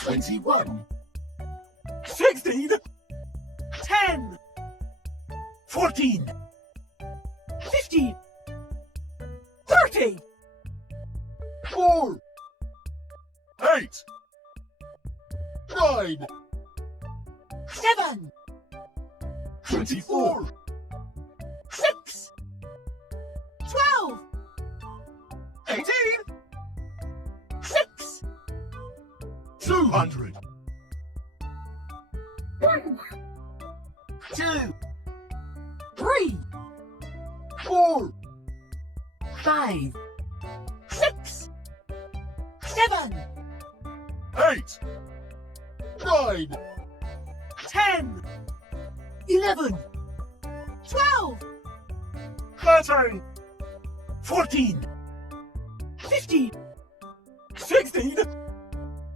21, 16, 10, 14, 15, 30, 4, 8, 9, 7, 24, 6, 12, 18, 6, 200, 1, 2, 3, 4, 5, 6, 7, 8, 9, 10, 11, 12, 13, 14, 15, 16,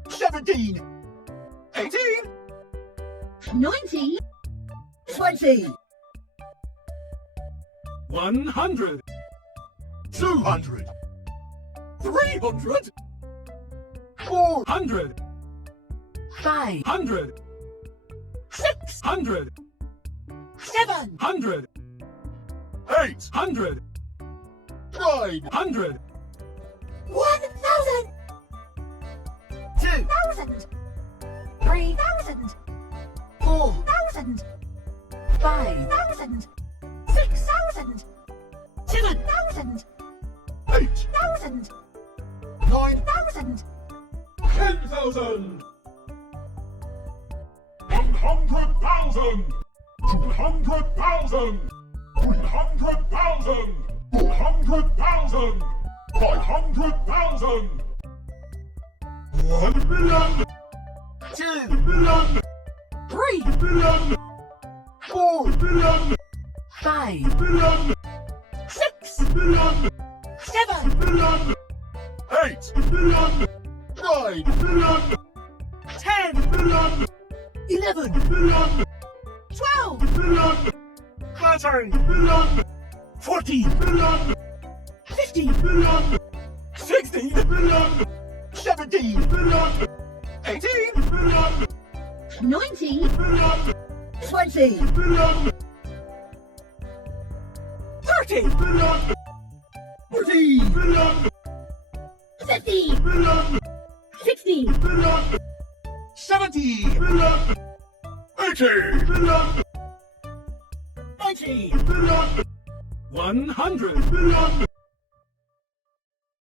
17, 18, 19, 20, 100, 200, 300, 400, 500, 600, 700, 800, 900, 1,000, 2,000, 3,000, 4,000, 5,000, 6,000, 7,000, 8,000, 8,000, 9,000, 9,000, 10,000, 100,000, 200,000, 300,000, 400,000, 500,000, 1 million, 2 million, 3, million, 4 million, 5, million, 6, million, 7, million, 8 million, 9 million, 10, million, 11, million, 12, million, 13 million, 14 million, 15, million, 16, million, 17 million, 18 million, 19, million, 20, million, 30, million, 40, million, 50, million, 60, million, 70, million, 80 million, 90, million, 100, million,